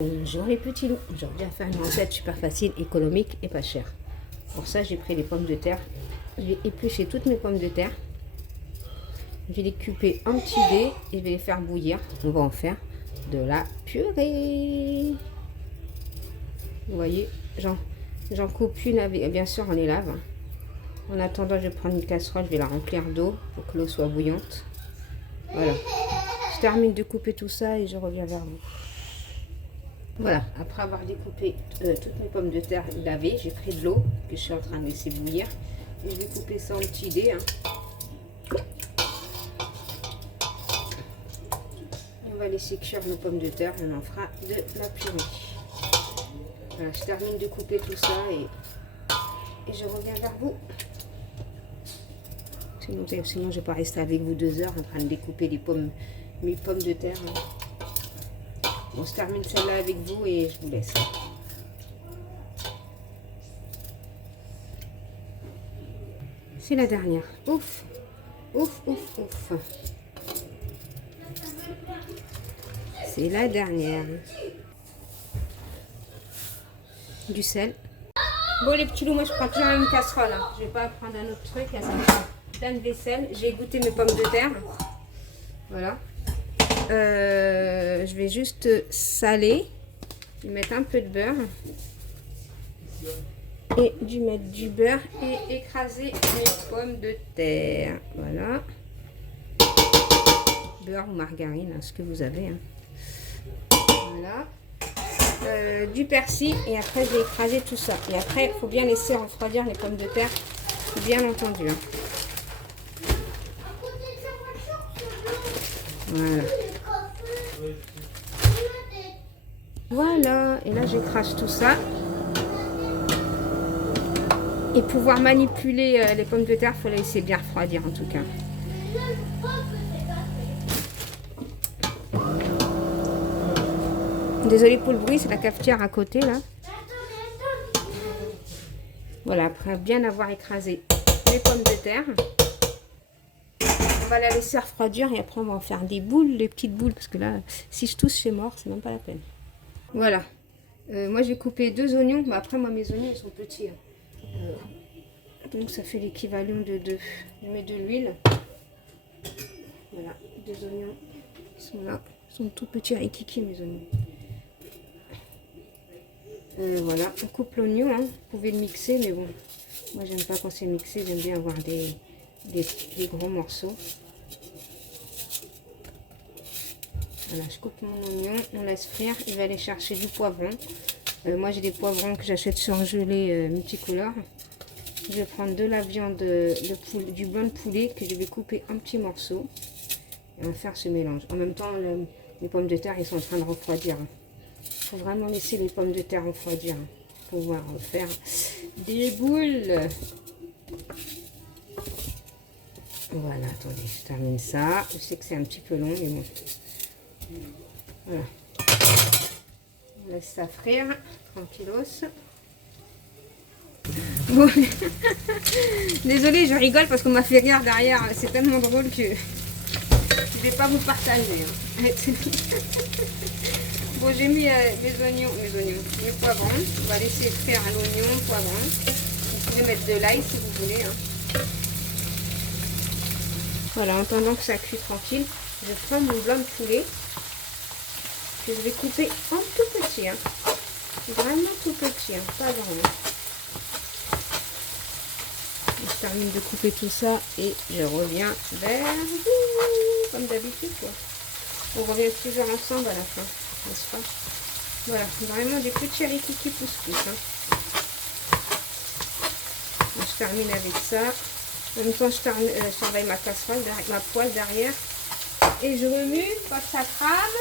Bonjour les petits loups, aujourd'hui à faire une recette super facile, économique et pas chère. Pour ça j'ai pris les pommes de terre, je vais éplucher toutes mes pommes de terre, je vais les couper en petits dés et je vais les faire bouillir. On va en faire de la purée. Vous voyez, j'en coupe une avec, bien sûr on les lave. En attendant je vais prendre une casserole, je vais la remplir d'eau pour que l'eau soit bouillante. Voilà, je termine de couper tout ça et je reviens vers vous. Voilà, après avoir découpé toutes mes pommes de terre lavées, j'ai pris de l'eau que je suis en train de laisser bouillir. Et je vais couper ça en petits dés. On va laisser cuire nos pommes de terre, on en fera de la purée. Voilà, je termine de couper tout ça et je reviens vers vous. Sinon je ne vais pas rester avec vous 2 heures en train de découper mes pommes de terre. On se termine celle-là avec vous et je vous laisse. C'est la dernière. Ouf, ouf, ouf, ouf. C'est la dernière. Du sel. Bon les petits loups, moi je prends toujours une casserole. Je vais pas prendre un autre truc. Il y a plein de vaisselle. J'ai goûté mes pommes de terre. Voilà. Je vais juste saler, mettre un peu de beurre et mettre du beurre et écraser mes pommes de terre. Voilà, beurre ou margarine, ce que vous avez. Voilà, du persil et après je vais écraser tout ça. Et après, il faut bien laisser refroidir les pommes de terre, bien entendu. Voilà. Voilà, et là j'écrase tout ça. Et pouvoir manipuler les pommes de terre, il faut les laisser bien refroidir en tout cas. Désolée pour le bruit, c'est la cafetière à côté là. Voilà, après bien avoir écrasé les pommes de terre, on va la laisser refroidir et après on va en faire des boules, des petites boules, parce que là, si je tousse, c'est mort, c'est même pas la peine. Voilà, moi j'ai coupé 2 oignons, mais après moi mes oignons ils sont petits. Donc ça fait l'équivalent de 2. Je mets de l'huile. Voilà, 2 oignons. Ils sont là, ils sont tout petits avec kiki mes oignons. Voilà, on coupe l'oignon, vous pouvez le mixer, mais bon, moi j'aime pas quand c'est mixé, j'aime bien avoir des gros morceaux. Voilà, je coupe mon oignon, on laisse frire, il va aller chercher du poivron. Moi j'ai des poivrons que j'achète surgelés multicolores. Je vais prendre de la viande, du blanc de poulet que je vais couper en petits morceaux. Et on va faire ce mélange. En même temps, les pommes de terre ils sont en train de refroidir. Il faut vraiment laisser les pommes de terre refroidir pour pouvoir faire des boules. Voilà, attendez, je termine ça. Je sais que c'est un petit peu long, mais bon. Voilà. On laisse ça frire, tranquillos. Bon. Désolée, je rigole parce qu'on m'a fait rire derrière. C'est tellement drôle que je vais pas vous partager. Bon, j'ai mis mes oignons, mes poivrons. On va laisser frire l'oignon, poivron. Vous pouvez mettre de l'ail si vous voulez. Voilà, en attendant que ça cuit tranquille, je prends mon blanc de poulet que je vais couper en tout petit. Vraiment tout petit, pas grand. Je termine de couper tout ça et je reviens vers vous, comme d'habitude. On revient toujours ensemble à la fin, n'est-ce pas? Voilà, vraiment des petits rikiki pousse-pousse. Je termine avec ça. En même temps, je surveille ma casserole, ma poêle derrière. Et je remue, pas que ça crame.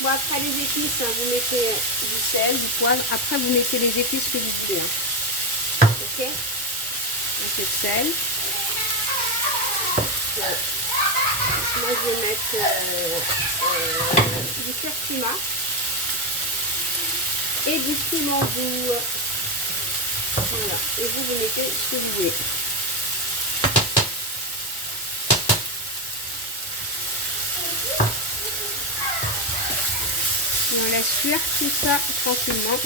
Bon, après les épices, vous mettez du sel, du poivre. Après, vous mettez les épices que vous voulez. Ok? Un peu de sel. Moi, je vais mettre du curcuma. et du piment doux. Voilà, et vous mettez ce que vous voulez. Et on laisse cuire tout ça tranquillement.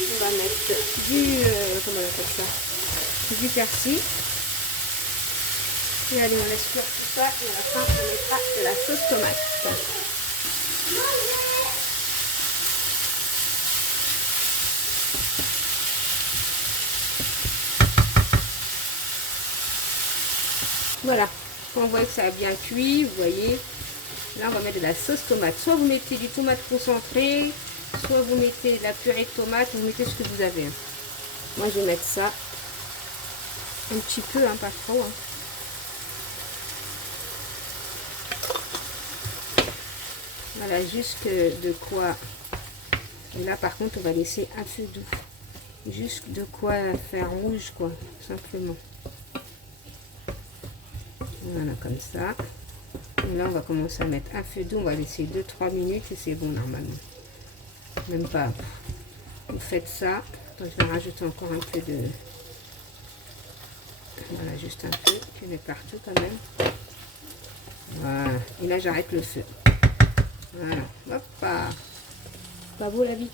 On va mettre comment on appelle ça, du persil. Et allez, on laisse cuire tout ça et à la fin on mettra de la sauce tomate. Voilà, on voit que ça a bien cuit, vous voyez. Là on va mettre de la sauce tomate. Soit vous mettez du tomate concentré, soit vous mettez de la purée de tomate, vous mettez ce que vous avez. Moi je vais mettre ça un petit peu, hein, pas trop. Hein. Voilà, juste de quoi. Et là par contre on va laisser un feu doux. Juste de quoi faire rouge, quoi, simplement. Voilà, comme ça. Et là on va commencer à mettre un feu doux. On va laisser 2-3 minutes et c'est bon normalement. Même pas. Vous faites ça. Attends, je vais rajouter encore un peu de. Voilà, juste un peu. Je mets partout quand même. Voilà. Et là j'arrête le feu. Voilà, hop, pas beau la vie.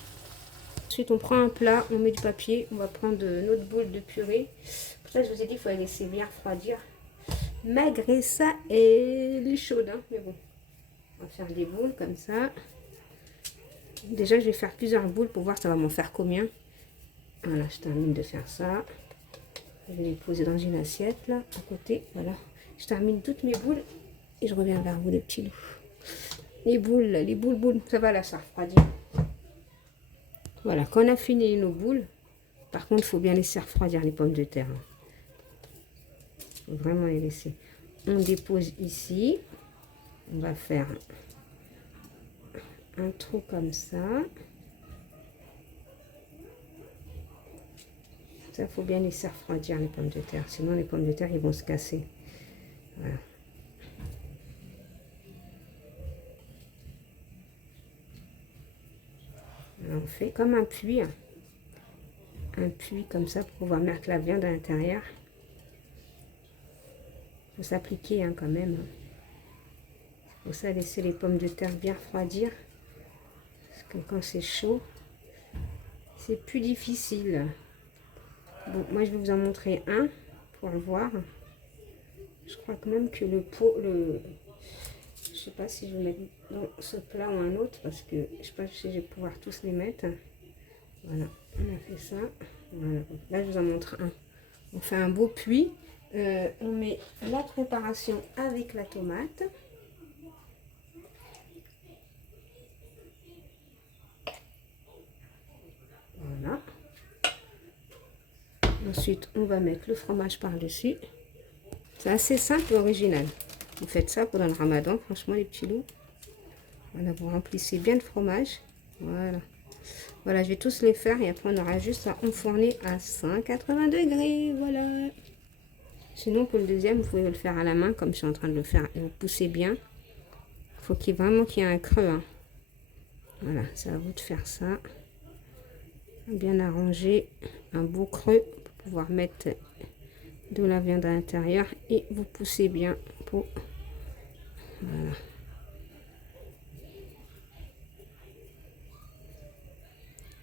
Ensuite on prend un plat, on met du papier, on va prendre notre boule de purée. Pour ça je vous ai dit qu'il faut la laisser bien refroidir. Malgré ça, elle est chaude, hein, mais bon. On va faire des boules comme ça. Déjà je vais faire plusieurs boules pour voir ça va m'en faire combien. Voilà, je termine de faire ça. Je vais les poser dans une assiette là, à côté. Voilà, je termine toutes mes boules et je reviens vers vous les petits loups. Les boules, ça va là, ça refroidit. Voilà, quand on a fini nos boules, par contre, il faut bien laisser refroidir les pommes de terre. Il faut vraiment les laisser. On dépose ici. On va faire un trou comme ça. Ça, il faut bien laisser refroidir les pommes de terre. Sinon, les pommes de terre, ils vont se casser. Voilà. On fait comme un puits comme ça pour pouvoir mettre la viande à l'intérieur. Il faut s'appliquer hein, quand même. Il faut ça laisser les pommes de terre bien refroidir. Parce que quand c'est chaud, c'est plus difficile. Bon, moi je vais vous en montrer un pour le voir. Je crois que même que le pot, je sais pas si je vais mettre dans ce plat ou un autre parce que je sais pas si je vais pouvoir tous les mettre. Voilà, on a fait ça. Voilà. Là je vous en montre un. On fait un beau puits. On met la préparation avec la tomate. Voilà. Ensuite on va mettre le fromage par dessus. C'est assez simple et original. Vous faites ça pendant le ramadan, franchement les petits loups. Voilà, vous remplissez bien le fromage. Voilà. Voilà, je vais tous les faire et après on aura juste à enfourner à 180 degrés. Voilà. Sinon pour le deuxième, vous pouvez le faire à la main comme je suis en train de le faire. Et vous poussez bien. Il faut vraiment qu'il y ait un creux. Hein. Voilà, c'est à vous de faire ça. Bien arranger un beau creux pour pouvoir mettre de la viande à l'intérieur. Et vous poussez bien pour... Voilà.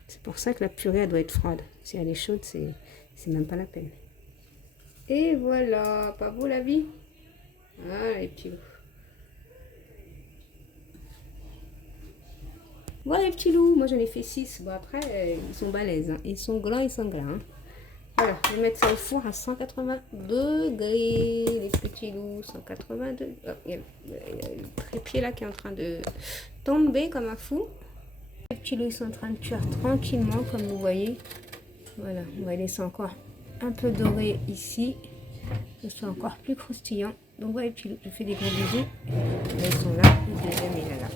C'est pour ça que la purée elle doit être froide. Si elle est chaude, c'est même pas la peine. Et voilà, pas beau la vie. Ah les petits loups. Voilà les petits loups, moi j'en ai fait 6. Bon après, ils sont balèzes. Hein. Ils sont glands, Hein. Voilà, je vais mettre ça au four à 180 degrés. Les petits loups, 182. Oh, il y a le trépied là qui est en train de tomber comme un fou. Les petits loups ils sont en train de cuire tranquillement comme vous voyez. Voilà, on va laisser encore un peu doré ici. Que ce soit encore plus croustillant. Donc voilà les petits loups, je fais des gros bisous. Là, ils sont là, le deuxième il est là.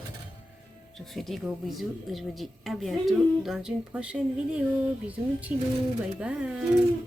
Je vous fais des gros bisous et je vous dis à bientôt dans une prochaine vidéo. Bisous mes petits loups, bye bye.